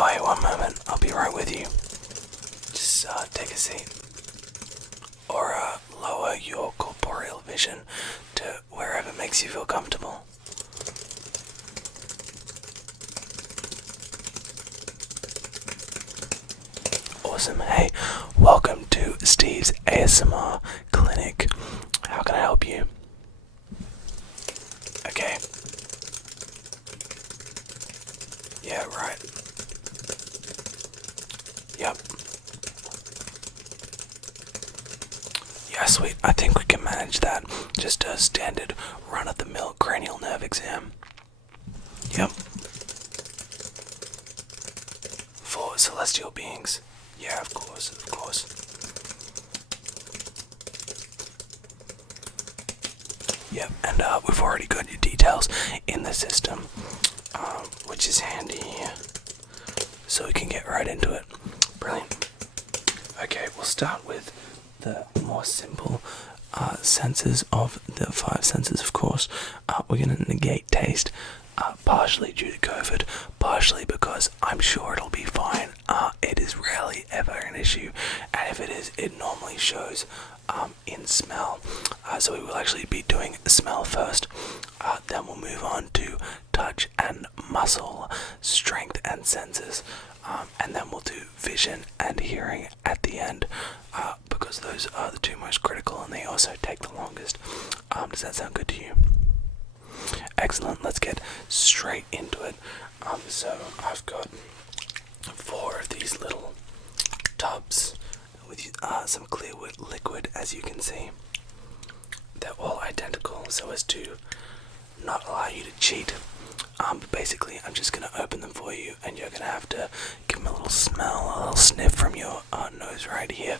Oh, wait, one moment. I'll be right with you. Just take a seat. Or lower your corporeal vision to wherever makes you feel comfortable. Awesome. Hey, welcome to Steve's ASMR clinic. How can I help you? Okay. Yeah, right. Yep. Yeah, sweet. I think we can manage that. Just a standard run-of-the-mill cranial nerve exam. Yep. For celestial beings. Yeah, of course, of course. Yep, and we've already got your details in the system, which is handy, so we can get right into it. Brilliant. Okay, we'll start with the more simple senses of the 5 senses, of course. We're going to negate taste, partially due to COVID, partially because I'm sure it'll be fine. It is rarely ever an issue, and if it is, it normally shows in smell. So we will actually be doing smell first, then we'll move on to touch and muscle, strength and senses, and then we'll do vision and hearing at the end, because those are the 2 most critical and they also take the longest. Does that sound good to you? Excellent, let's get straight into it. So I've got 4 of these little tubs with some clear liquid, as you can see. They're all identical so as to not allow you to cheat. But basically I'm just going to open them for you, and you're going to have to give them a little smell, a little sniff from your nose right here,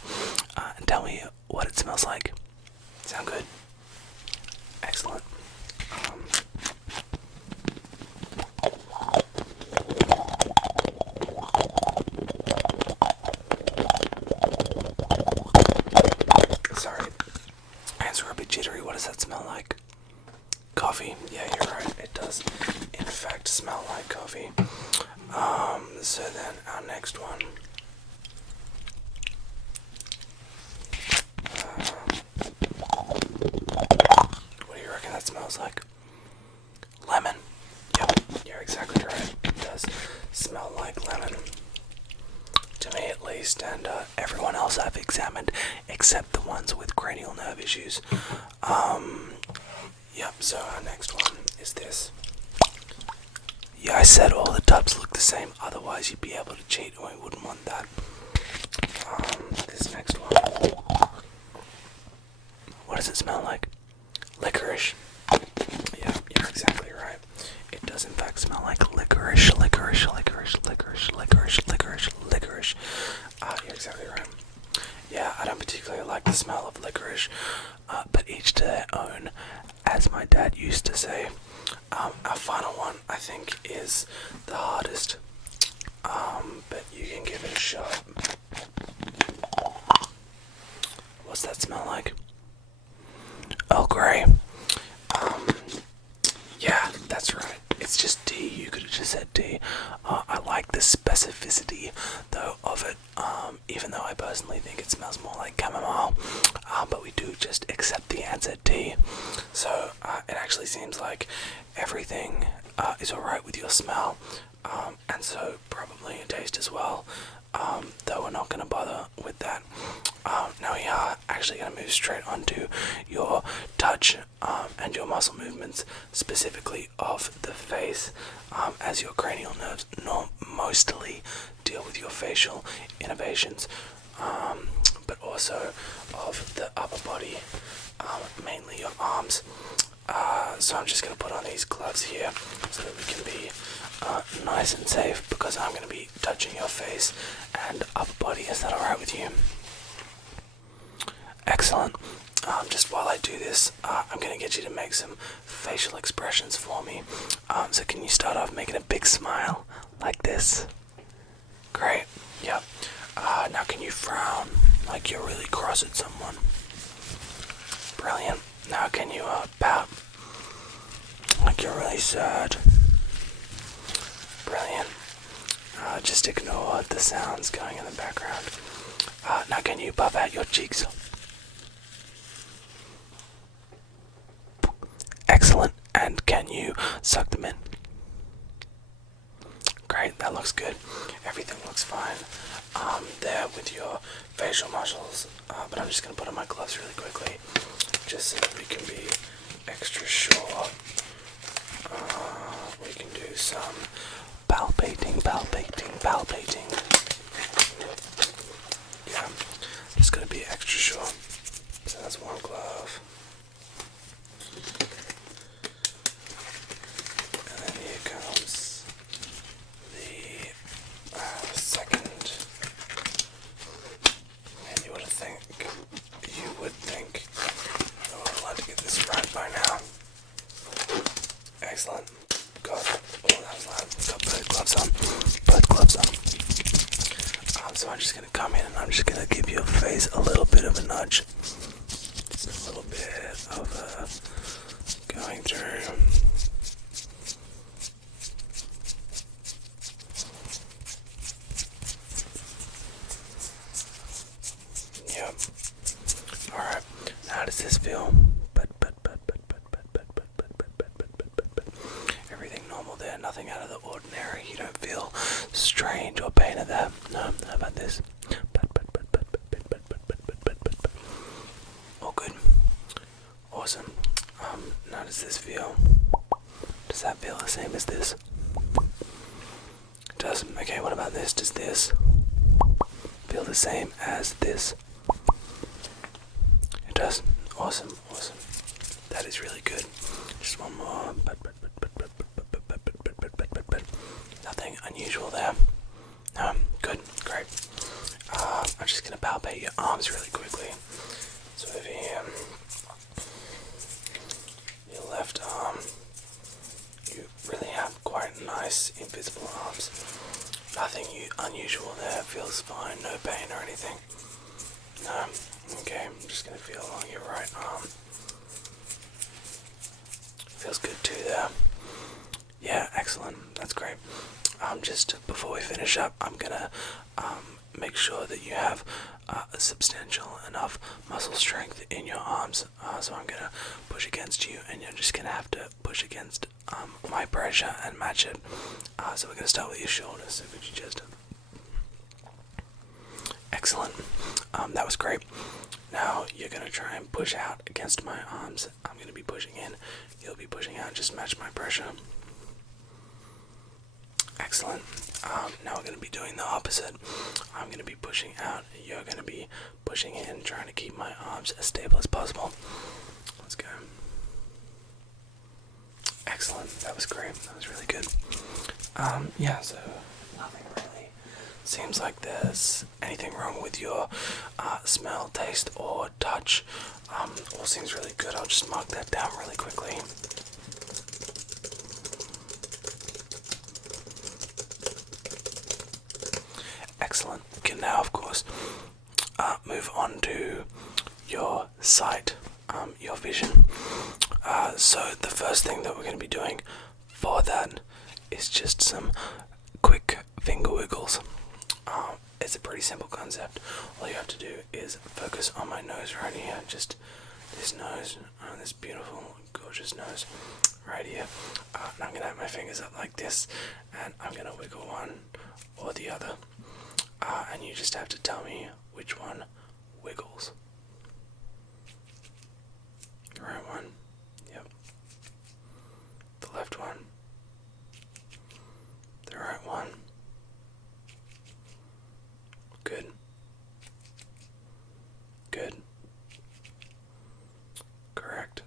and tell me what it smells like. Sound good? Excellent. Sorry, hands are a bit jittery. What does that smell like? Coffee. Yeah, you're right. It does, in fact, smell like coffee. So then our next one. What do you reckon that smells like? Lemon. Yep, you're exactly right. It does smell like lemon. To me, at least, and everyone else I've examined, except the ones with cranial nerve issues. Yep, so our next one is this. Yeah, I said all the tubs look the same, otherwise you'd be able to cheat, and we wouldn't want that. This next one. What does it smell like? Licorice. Yeah, you're exactly right. It does in fact smell like licorice, licorice, licorice, licorice, licorice, licorice, licorice. You're exactly right. Yeah, I don't particularly like the smell of licorice, but each to their own, as my dad used to say. Our final one, I think, is the hardest, but you can give it a shot. What's that smell like? Earl Grey. Yeah, that's right. It's just tea. You could have just said tea. I like the specificity, though, of it, even though I personally think it smells more like chamomile, but we do just accept the answer tea. So it actually seems like everything is alright with your smell, and so probably your taste as well, though we're not going to bother with that. Now we are actually going to move straight onto your touch and your muscle movements, specifically of the face, as your cranial nerves mostly deal with your facial innervations, but also of the upper body, mainly your arms. So I'm just going to put on these gloves here so that we can be nice and safe, because I'm going to be touching your face and upper body. Is that alright with you? Excellent. Just while I do this, I'm going to get you to make some facial expressions for me. So can you start off making a big smile like this? Great. Yep. Now can you frown like you're really cross at someone? Brilliant. Now can you pout like you're really sad? Brilliant. Just just ignore the sounds going in the background. Now can you puff out your cheeks? Excellent. And can you suck them in? Great, that looks good. Everything looks fine there with your facial muscles. But I'm just going to put on my gloves really quickly, just so that we can be extra sure. We can do some palpating. Yeah, just going to be extra sure. So that's one glove. And then here comes the second. And you would think, oh, I'd like to get this right by now. Excellent. Got, oh, that was loud. Got both gloves on. So I'm just going to come in and I'm just going to give your face a little bit of a nudge. Just a little bit of going through. Yep. Alright. How does this feel? Everything normal there, nothing out of the ordinary. You don't feel strange or pain at that. No, how about this? All good. Awesome. How does this feel? Does that feel the same as this? It does. Okay, what about this? Does this feel the same as this? It does. Awesome. That is really good. Just one more. Nothing unusual there. No, good, great. I'm just gonna palpate your arms really quickly. So over here, your left arm, you really have quite nice invisible arms. Nothing unusual there. Feels fine. No pain or anything. No. Okay. I'm just gonna feel along your right arm. Feels good too there. Yeah, excellent. That's great. Just before we finish up, I'm gonna make sure that you have a substantial enough muscle strength in your arms. So I'm gonna push against you, and you're just gonna have to push against my pressure and match it. So we're gonna start with your shoulders. So could you just? Excellent. That was great. Now you're gonna try and push out against my arms. I'm gonna be pushing in. You'll be pushing out. Just match my pressure. Excellent. Now we're going to be doing the opposite. I'm going to be pushing out. You're going to be pushing in, trying to keep my arms as stable as possible. Let's go. Excellent. That was great. That was really good. Yeah, so nothing really seems like there's anything wrong with your smell, taste, or touch. All seems really good. I'll just mark that down really quickly. Excellent. We can now, of course, move on to your sight, your vision. So the first thing that we're going to be doing for that is just some quick finger wiggles. It's a pretty simple concept. All you have to do is focus on my nose right here, just this nose, this beautiful, gorgeous nose right here. And I'm going to have my fingers up like this, and I'm going to wiggle one or the other. And you just have to tell me which one wiggles. The right one. Yep. The left one. The right one. Good. Good. Correct.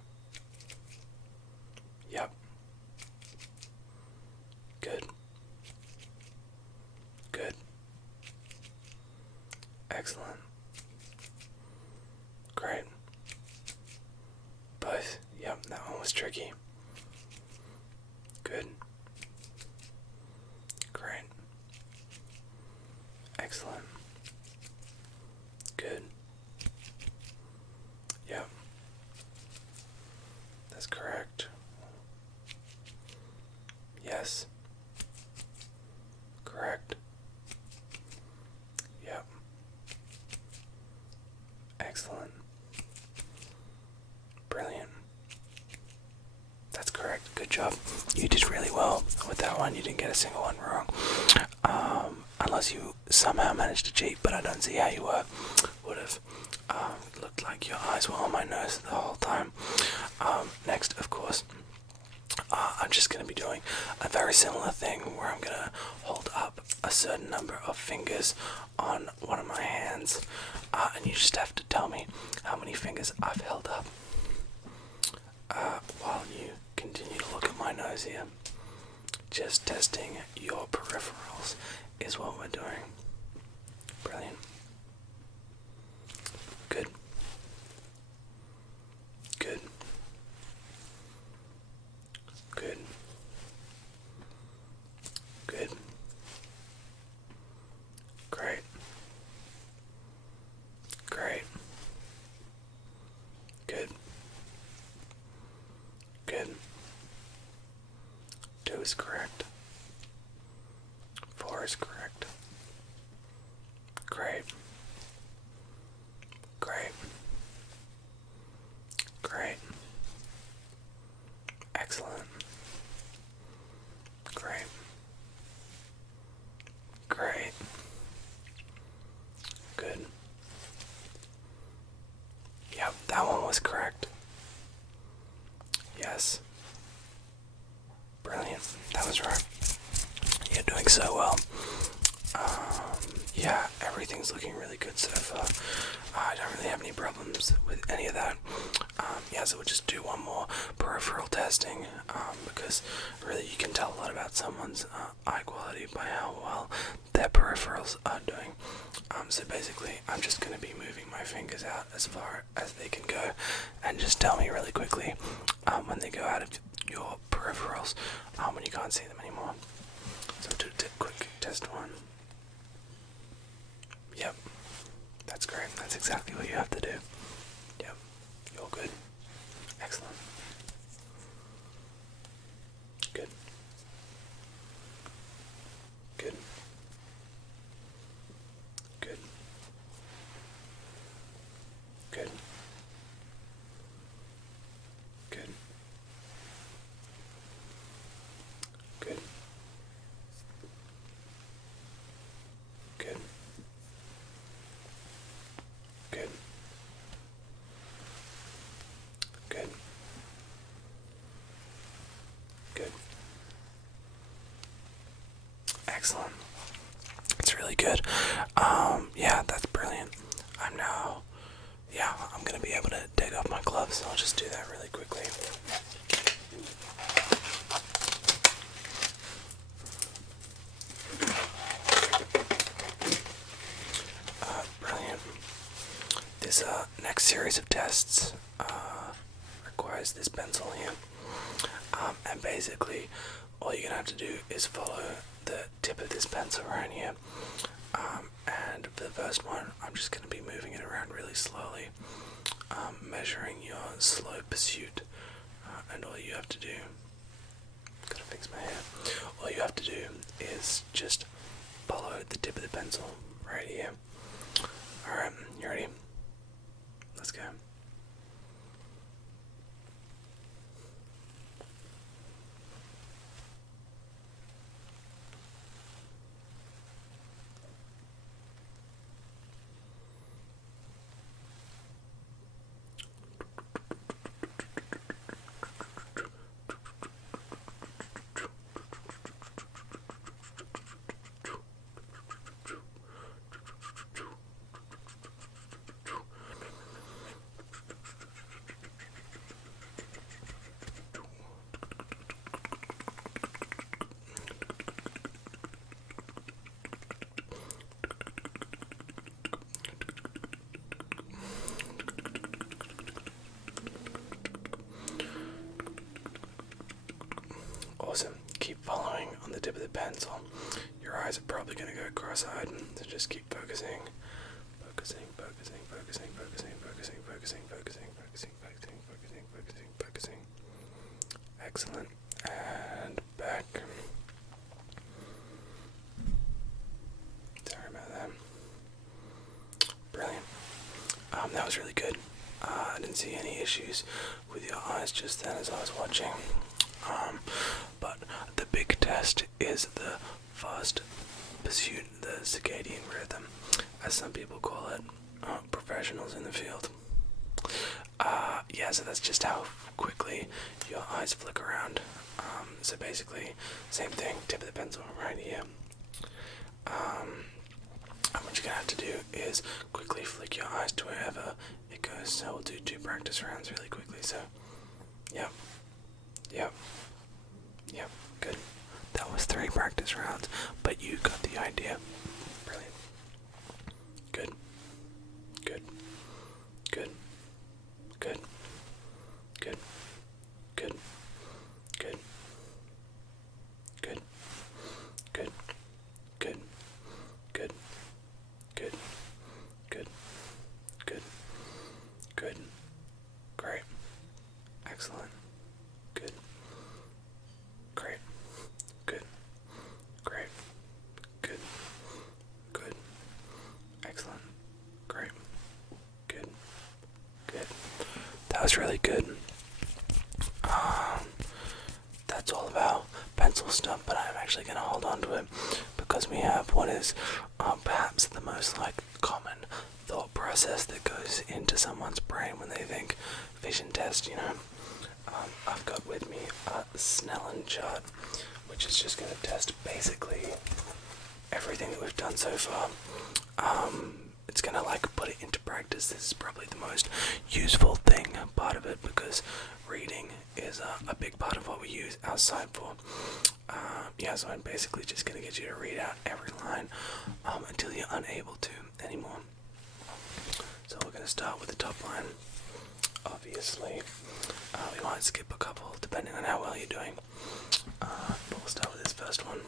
Yep. Good. Good. Excellent. Great. Both. Yep, that one was tricky. Good. Great. Excellent. Good. Yep. That's correct. Yes. Correct. job. You did really well with that one. You didn't get a single one wrong. Unless you somehow managed to cheat, but I don't see how you would have. Looked like your eyes were on my nose the whole time. Next, of course, I'm just going to be doing a very similar thing where I'm going to hold up a certain number of fingers on one of my hands, and you just have to tell me how many fingers I've held up while you continue to look at my nose here. Just testing your peripherals is what we're doing. Brilliant. Good. Good. Good. Good. Great. Great. Good. Good. 2 is correct. 4 is correct. Great. Great. Great. Excellent. Great. Great. Good. Yep, that one was correct. Yes. Brilliant. That was right. You're doing so well. Yeah, everything's looking really good so far. I don't really have any problems with any of that. Yeah, so we'll just do one more peripheral testing, because really you can tell a lot about someone's eye quality by how well their peripherals are doing. So basically, I'm just going to be moving my fingers out as far as they can go, and just tell me really quickly when they go out of your peripherals, when you can't see them anymore. So do a quick test 1. Yep, that's great. That's exactly what you have to do. Yep, you're good. Excellent. Good. Good. Good. Good. Good. Good. Good. Good. Good. Good. Excellent. It's really good. Yeah, that's brilliant. I'm gonna be able to take off my gloves, so I'll just do that really quickly. Brilliant. This next series of tests requires this pencil here. And basically, all you're gonna have to do is follow the tip of this pencil right here. And for the first one, I'm just gonna be moving it around really slowly, measuring your slow pursuit. And all you have to do, gotta fix my hair. All you have to do is just follow the tip of the pencil right here. Alright, you ready? Let's go. Awesome. Keep following on the tip of the pencil. Your eyes are probably going to go cross-eyed, so just keep focusing. Focusing, focusing, focusing, focusing, focusing, focusing, focusing, focusing, focusing, focusing, focusing, focusing. Excellent. And back. Sorry about that. Brilliant. That was really good. I didn't see any issues with your eyes just then as I was watching. But the big test is the fast pursuit, the circadian rhythm, as some people call it, professionals in the field. Yeah, so that's just how quickly your eyes flick around. So basically, same thing, tip of the pencil right here. And what you're going to have to do is quickly flick your eyes to wherever it goes. So we'll do 2 practice rounds really quickly. So, yep, good. That was 3 practice rounds, but you got the idea. Brilliant. Good. Good. Good. Good. Good. Good. Good. Good. Good. Good. Good. Good. Good. Good. Good. Great. Excellent. Good. Great. Good. Great. Good. Good. Excellent. Great. Good. Good. That was really good. That's all of our pencil stuff, but I'm actually going to hold on to it because we have what is perhaps the most common thought process that goes into someone's brain when they think vision test, I've got with me a Snellen chart, which is just going to test basically everything that we've done so far. It's going to put it into practice. This is probably the most useful part of it because reading is a big part of what we use outside for. So I'm basically just going to get you to read out every line until you're unable to anymore. So we're going to start with the top line. Obviously, we might skip a couple depending on how well you're doing. But we'll start with this first one.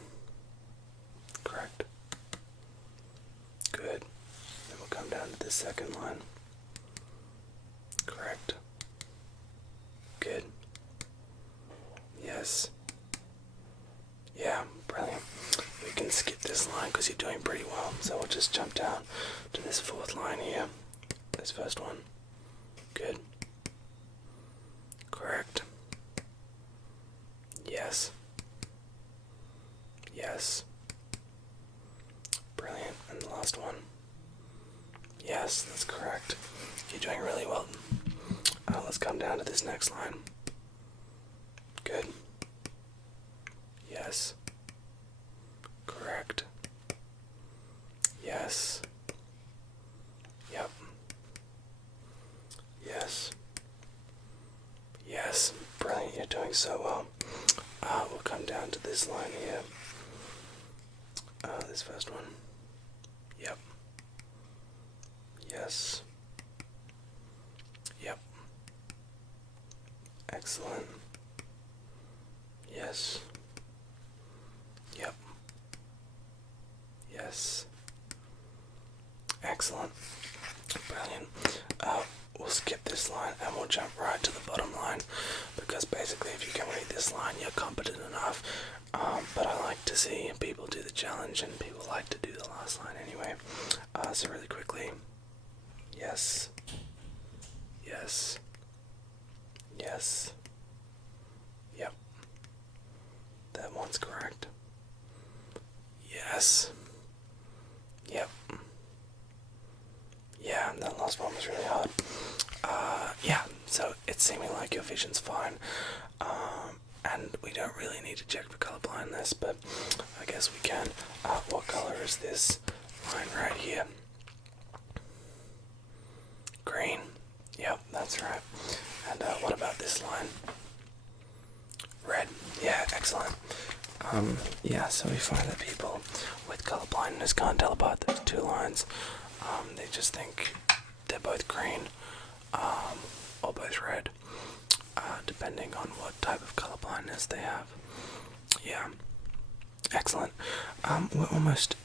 Correct. Good. Then we'll come down to the second line. Correct. Good. Yes. Yeah, brilliant. We can skip this line because you're doing pretty well. So we'll just jump down to this fourth line here. This first one. Good. Correct. Yes. Yes. Brilliant. And the last one. Yes, that's correct. You're doing really well. Let's come down to this next line. Good. Yes. Correct. Yes. Yep. Yes. Yes. Brilliant. You're doing so well. We'll come down to this line here. This first one. Yep. Yes. Yep. Excellent. Yes. Yep. Yes. Excellent. Brilliant. We'll skip this line and we'll jump right to the bottom line because basically if you can read this line you're competent enough. But I like to see people do the challenge and people like to do the last line anyway. So really quickly. Yes. Yes. Yes. Yep. That one's correct. Yes. Yep. Yeah, that last one was really hard. So it's seeming like your vision's fine. And we don't really need to check for color blindness, but I guess we can. What color is this line right here? Green. Yep, that's right. And what about this line? Red. Yeah, excellent. So we find that people with color blindness can't tell apart those two lines. They just think they're both green or both red, depending on what type of color blindness they have. Yeah, excellent. I'm almost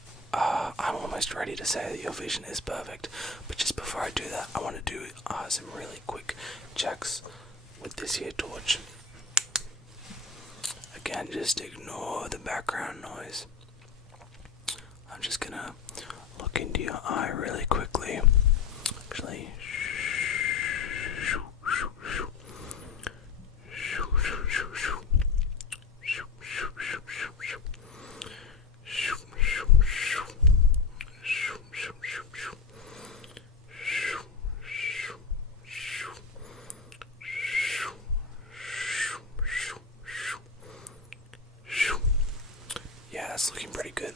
ready to say that your vision is perfect, but just before I do that, I want to do some really quick checks with this here torch. Again, just ignore the background noise. I'm just gonna look into your eye really quickly. Actually, That's looking pretty good.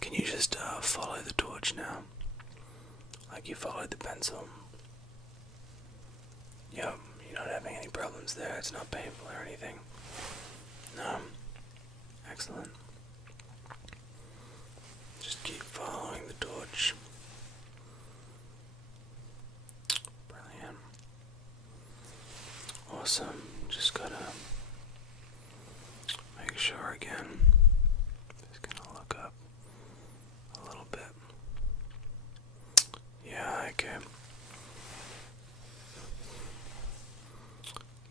Can you just follow the torch now? Like you followed the pencil. Yep, you're not having any problems there. It's not painful or anything. No. Excellent. Just keep following the torch. Brilliant. Awesome. Just gotta make sure again. Just gonna look up a little bit. Yeah, okay.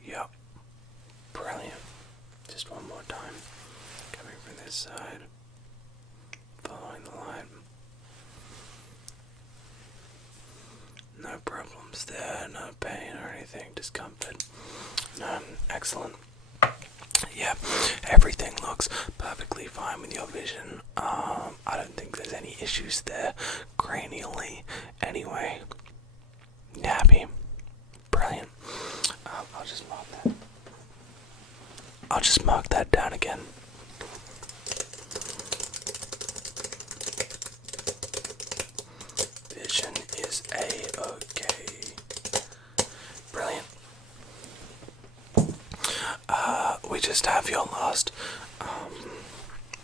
Yep. Brilliant. Just one more time. Coming from this side. Following the light. No problems there, no pain or anything, discomfort. No, excellent. Yeah, everything looks perfectly fine with your vision. I don't think there's any issues there cranially anyway. You happy? Brilliant. I'll just mark that. I'll just mark that down again. Vision is A-okay. Brilliant. We just have your last,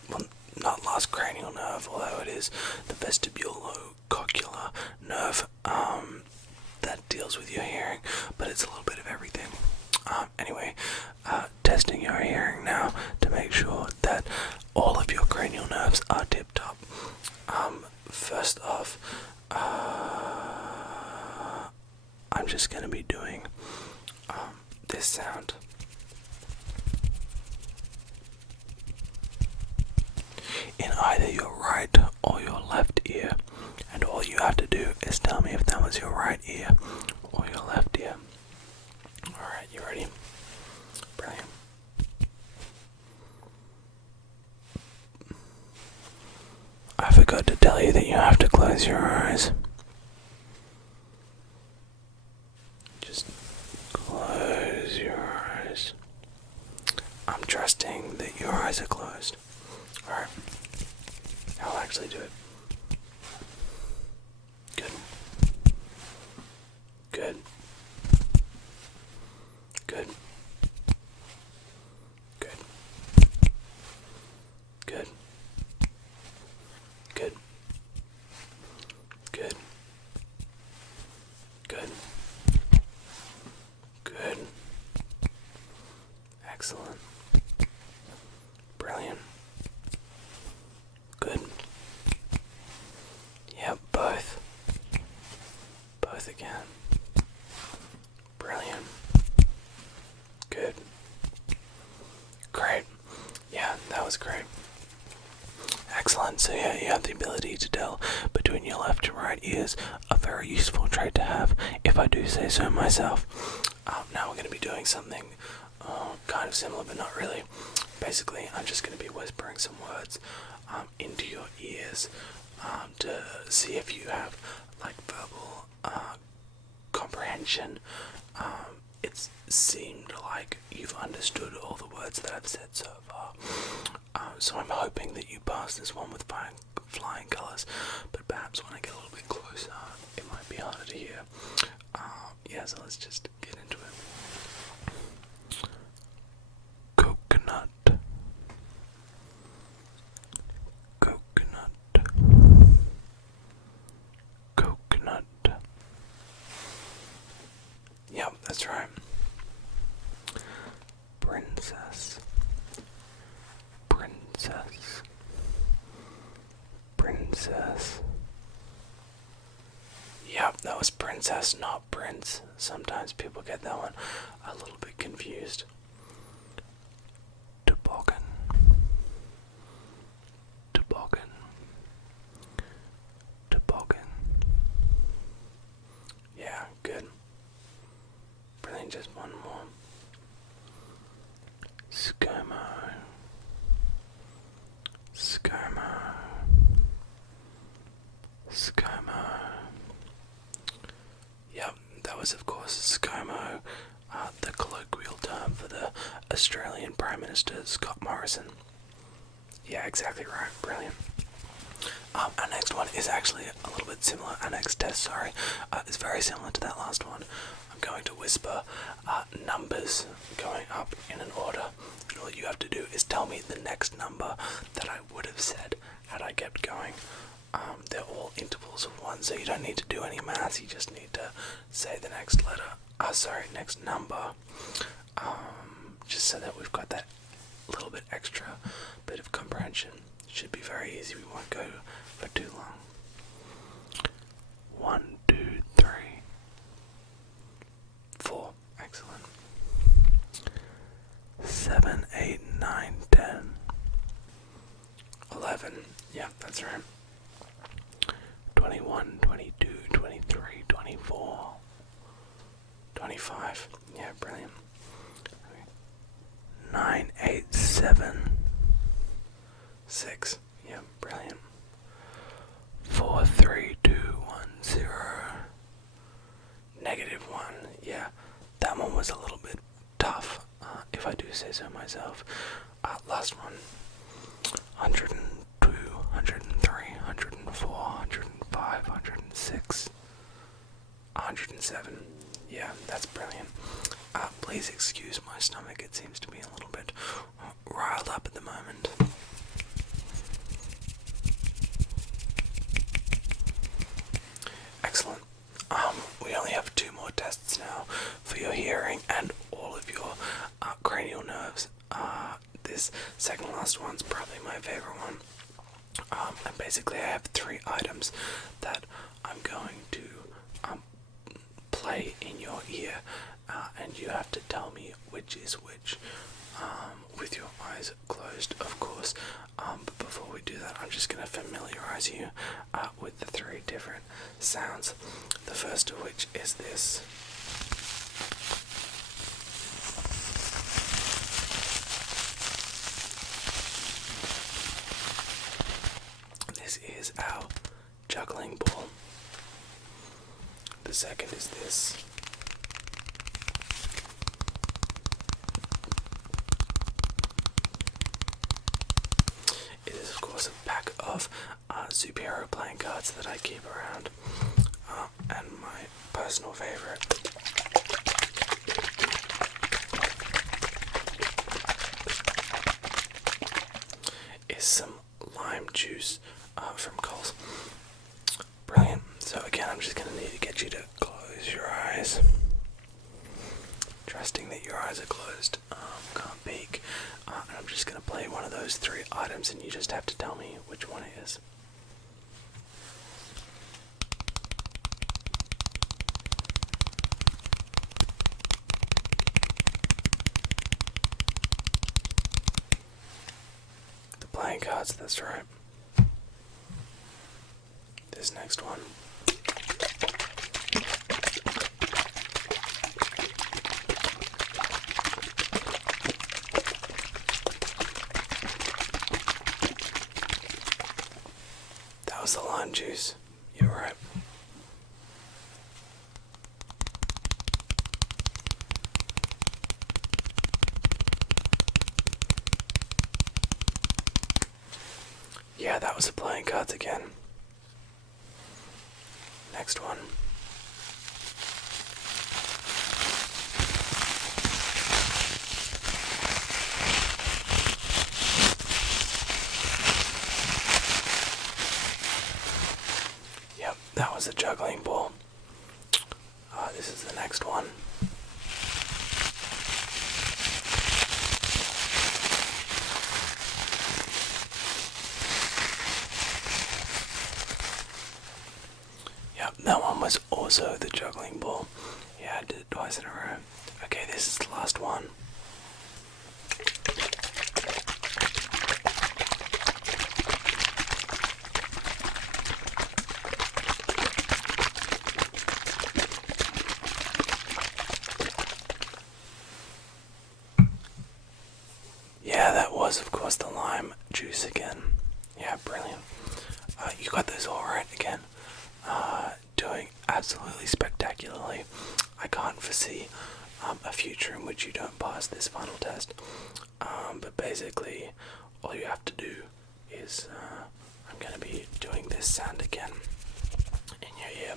well, not last cranial nerve, although it is the vestibulocochlear nerve, that deals with your hearing, but it's a little bit of everything. Anyway, testing your hearing now to make sure that all of your cranial nerves are tip-top. First off, I'm just going to be doing this sound. In either your right or your left ear, and all you have to do is tell me if that was your right ear or your left ear. Alright, you ready? Brilliant. I forgot to tell you that you have to close your eyes. Just close your eyes. I'm trusting that your eyes are closed. Alright. I'll actually do it. Good. Good. Good. Good. Good. Good. Good. Good. Good. Excellent. Brilliant. Good. Yep, both. Both again. Brilliant. Good. Great. Yeah, that was great. Excellent. So yeah, you have the ability to tell between your left and right ears. A very useful trait to have, if I do say so myself. Now we're going to be doing something kind of similar, but not really. Basically, I'm just going to be whispering some words into your ears to see if you have like verbal comprehension. It's seemed like you've understood all the words that I've said so far. So I'm hoping that you pass this one with flying colours, but perhaps when I get a little bit closer, it might be harder to hear. Yeah, so let's just get into it. Coconut. Coconut. Coconut. Yep, that's right. Princess. Princess. Princess. Yep, that was princess, not prince. Sometimes people get that one a little bit confused. Toboggan. Toboggan. Toboggan. Yeah, good. Brilliant, just one more. ScoMo. ScoMo. ScoMo. Yep, that was of course ScoMo, the colloquial term for the Australian Prime Minister Scott Morrison. Yeah, exactly right. Brilliant. Our next one is actually a little bit similar. Our next test, sorry, is very similar to that last one. I'm going to whisper numbers going up in an order, and all you have to do is tell me the next number that I would have said had I kept going. They're all intervals of one, so you don't need to do any maths. You just need to say the next letter. Next number. Just so that we've got that little bit extra bit of comprehension. Should be very easy. We won't go for too long. 1, 2, 3, 4. Excellent. 7, 8, 9, 10, 11. Yeah, that's right. 21, 22, 23, 24, 25. Yeah, brilliant. 9, 8, 7, 6. Yeah, brilliant. 4, 3, 2, 1, 0. -1. Yeah, that one was a little bit tough, if I do say so myself. Last one. 102, 103, 104, 105, 106, 107. Yeah, that's brilliant. Please excuse my stomach, it seems to be a little bit riled up at the moment. Excellent. We only have 2 more tests now for your hearing and all of your cranial nerves. This second last one's probably my favorite one. And basically I have 3 items that I'm going to play in your ear, and you have to tell me which is which, with your eyes closed, of course. But before we do that, I'm just going to familiarize you with the 3 different sounds. The first of which is this. This is our juggling ball. The second is this. It is, of course, a pack of superhero playing cards that I keep around. And my personal favorite is some lime juice from Coles. Brilliant. So again, I'm just going to need to get you to close your eyes. Trusting that your eyes are closed, can't peek. And I'm just going to play one of those 3 items, and you just have to tell me which one it is. The playing cards, that's right. This next one. That was the lime juice. You're right. Yeah, that was the playing cards again. Next one. Yep, that was a juggling ball. This is the next one. That one was also the juggling ball. Yeah, I did it twice in a row. Okay, this is the last one. Yeah, that was, of course, the lime juice again. Yeah, brilliant. You got those all right again. Doing absolutely spectacularly. I can't foresee a future in which you don't pass this final test. But basically, all you have to do is I'm going to be doing this sound again in your ear,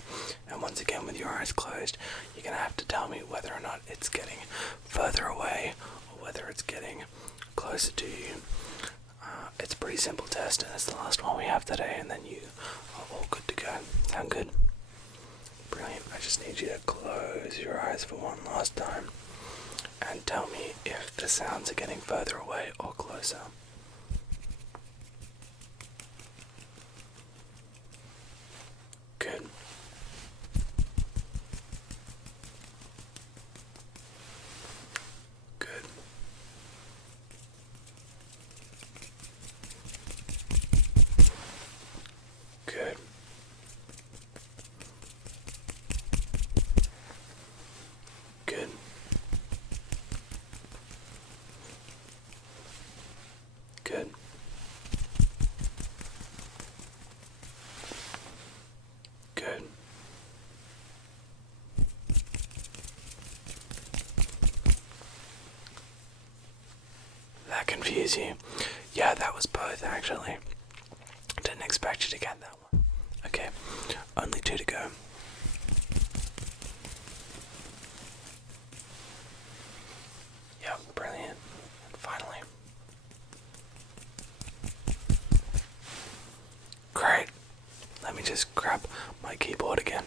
and once again with your eyes closed, you're going to have to tell me whether or not it's getting further away or whether it's getting closer to you. It's a pretty simple test, and it's the last one we have today, and then you are all good to go. Sound good? Brilliant. I just need you to close your eyes for one last time and tell me if the sounds are getting further away or closer. Good. Good. Good. Good. Good. Good. That confused you? Yeah, that was both actually. Didn't expect you to get that one. Okay, only 2 to go. Yep, brilliant. And finally. Great. Let me just grab my keyboard again.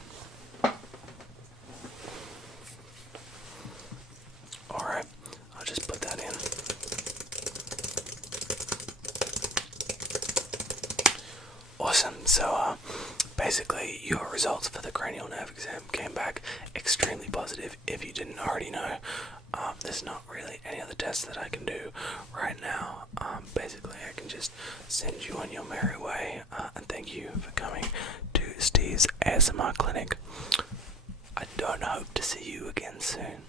Alright, I'll just put that in. Awesome. So basically your results for the cranial nerve exam came back extremely positive. If you didn't already know, there's not really any other tests that I can do right now. Basically I can just send you on your merry way, and thank you for coming to Steve's ASMR clinic. I don't hope to see you again soon.